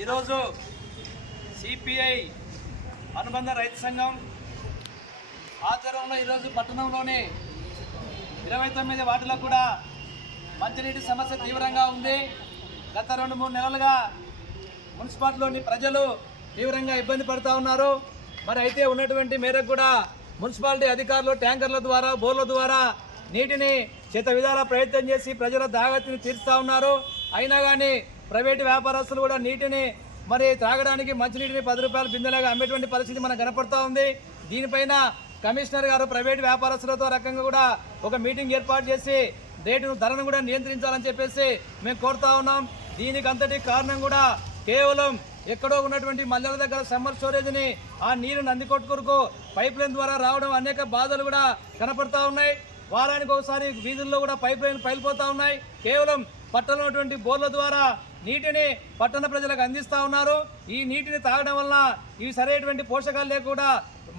ఈరోజు సిపిఐ అనుబంధ రైతు సంఘం ఆధ్వర్యంలో ఈరోజు పట్టణంలోని 29 వార్డులో కూడా మంచినీటి సమస్య తీవ్రంగా ఉంది. గత 2-3 నెలలుగా మున్సిపాలిటీలోని ప్రజలు తీవ్రంగా ఇబ్బంది పడుతూ ఉన్నారు. మరి అయితే ఉన్నటువంటి మేరకు కూడా మున్సిపాలిటీ అధికారులు ట్యాంకర్ల ద్వారా బోర్ల ద్వారా నీటిని చేత విధాల ప్రయత్నం చేసి ప్రజల దాగతిని తీరుస్తూ ఉన్నారు. అయినా కానీ ప్రైవేటు వ్యాపారస్తులు కూడా నీటిని మరి త్రాగడానికి మంచినీటిని 10 రూపాయల బిందెలాగా అమ్మేటువంటి పరిస్థితి మనకు కనపడుతూ ఉంది. దీనిపైన కమిషనర్ గారు ప్రైవేటు వ్యాపారస్తులతో రకంగా కూడా ఒక మీటింగ్ ఏర్పాటు చేసి ధరను కూడా నియంత్రించాలని చెప్పేసి మేము కోరుతా ఉన్నాం. దీనికి అంతటి కారణం కూడా కేవలం ఎక్కడో ఉన్నటువంటి మల్లెల దగ్గర సమ్మర్ స్టోరేజ్ని ఆ నీరు నందికొట్కూరుకు పైప్ లైన్ ద్వారా రావడం అనేక బాధలు కూడా కనపడతా ఉన్నాయి. వారానికి ఒకసారి వీధుల్లో కూడా పైప్ లైన్ పైలిపోతూ ఉన్నాయి. కేవలం పట్టణంలోటువంటి బోర్ల ద్వారా నీటిని పట్టణ ప్రజలకు అందిస్తూ ఉన్నారు. ఈ నీటిని తాగడం వల్ల ఇవి సరైనటువంటి పోషకాలు లేకుండా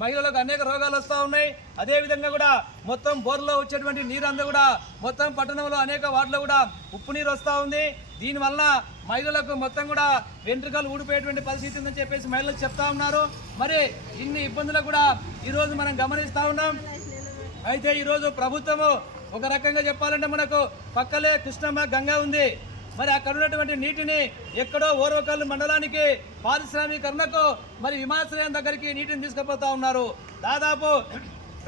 మహిళలకు అనేక రోగాలు వస్తూ ఉన్నాయి. అదేవిధంగా కూడా మొత్తం బోర్లో వచ్చేటువంటి నీరంతా కూడా మొత్తం పట్టణంలో అనేక వార్డులో కూడా ఉప్పు నీరు వస్తూ ఉంది. దీనివల్ల మహిళలకు మొత్తం కూడా వెంట్రుకలు ఊడిపోయేటువంటి పరిస్థితి ఉందని చెప్పేసి మహిళలు చెప్తా ఉన్నారు. మరి ఇన్ని ఇబ్బందులు కూడా ఈరోజు మనం గమనిస్తూ ఉన్నాం. అయితే ఈరోజు ప్రభుత్వము ఒక రకంగా చెప్పాలంటే మనకు పక్కలే కృష్ణమ్మ గంగ ఉంది. మరి అక్కడ ఉన్నటువంటి నీటిని ఎక్కడో ఓర్వకల్లు మండలానికి పారిశ్రామీకరణకు మరి విమానాశ్రయం దగ్గరికి నీటిని తీసుకుపోతా ఉన్నారు. దాదాపు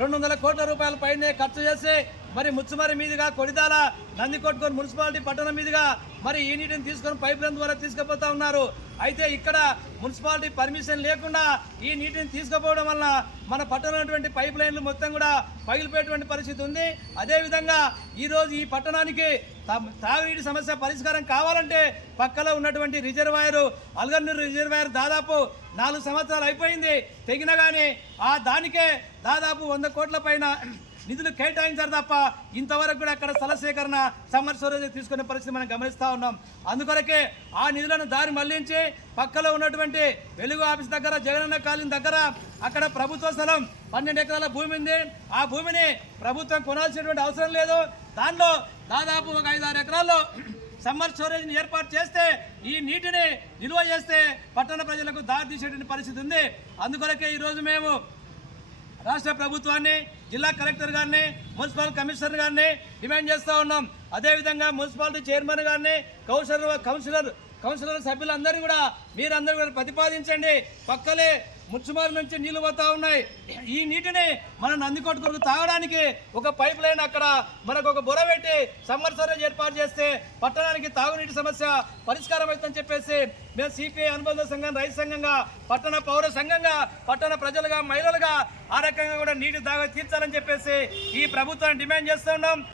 200 కోట్ల రూపాయల పైనే ఖర్చు చేసి మరి ముచ్చుమరి మీదుగా కొడిదాల నందికొట్కూరు మున్సిపాలిటీ పట్టణం మీదుగా మరి ఈ నీటిని తీసుకొని పైప్ లైన్ ద్వారా తీసుకుపోతా ఉన్నారు. అయితే ఇక్కడ మున్సిపాలిటీ పర్మిషన్ లేకుండా ఈ నీటిని తీసుకుపోవడం వల్ల మన పట్టణంలో పైప్ లైన్లు మొత్తం కూడా పగిలిపోయేటువంటి పరిస్థితి ఉంది. అదేవిధంగా ఈరోజు ఈ పట్టణానికి తాగునీటి సమస్య పరిష్కారం కావాలంటే పక్కలో ఉన్నటువంటి రిజర్వాయర్ అల్గన్నూరు రిజర్వాయర్ దాదాపు 4 సంవత్సరాలు అయిపోయింది. తెగిన కానీ దానికే దాదాపు 100 కోట్ల పైన నిధులు కేటాయించారు తప్ప ఇంతవరకు కూడా అక్కడ స్థల సేకరణ సమ్మర్ స్టోరేజ్ తీసుకునే పరిస్థితి మనం గమనిస్తూ ఉన్నాం. అందుకొరకే ఆ నిధులను దారి మళ్లించి పక్కలో ఉన్నటువంటి వెలుగు ఆఫీస్ దగ్గర జగనన్న కాలనీ దగ్గర అక్కడ ప్రభుత్వ స్థలం 12 ఎకరాల భూమి ఉంది. ఆ భూమిని ప్రభుత్వం కొనాల్సినటువంటి అవసరం లేదు. దానిలో దాదాపు ఒక 5-6 ఎకరాల్లో సమ్మర్ స్టోరేజ్ని ఏర్పాటు చేస్తే ఈ నీటిని నిల్వ చేస్తే పట్టణ ప్రజలకు దారి తీసేటువంటి పరిస్థితి ఉంది. అందుకొరకే ఈరోజు మేము రాష్ట్ర ప్రభుత్వాన్ని, జిల్లా కలెక్టర్ గారిని, మున్సిపల్ కమిషనర్ గారిని డిమాండ్ చేస్తూ ఉన్నాం. అదేవిధంగా మున్సిపాలిటీ చైర్మన్ గారిని, కౌన్సిలర్ సభ్యులందరినీ కూడా మీరందరూ కూడా ప్రతిపాదించండి. పక్కలే ముచ్చుమారి నుంచి నీళ్లు పోతా ఉన్నాయి. ఈ నీటిని మన నందికొట్కూరుకు తాగడానికి ఒక పైప్ లైన్ అక్కడ మనకు ఒక బొర పెట్టి సమ్మర్ స్టోరేజ్ ఏర్పాటు చేస్తే పట్టణానికి తాగునీటి సమస్య పరిష్కారం అవుతుందని చెప్పేసి మేము సిపిఐ అనుబంధ సంఘం, రైతు సంఘంగా, పట్టణ పౌర సంఘంగా, పట్టణ ప్రజలుగా, మహిళలుగా ఆ రకంగా కూడా నీటి దాగా తీర్చాలని చెప్పేసి ఈ ప్రభుత్వాన్ని డిమాండ్ చేస్తూ ఉన్నాం.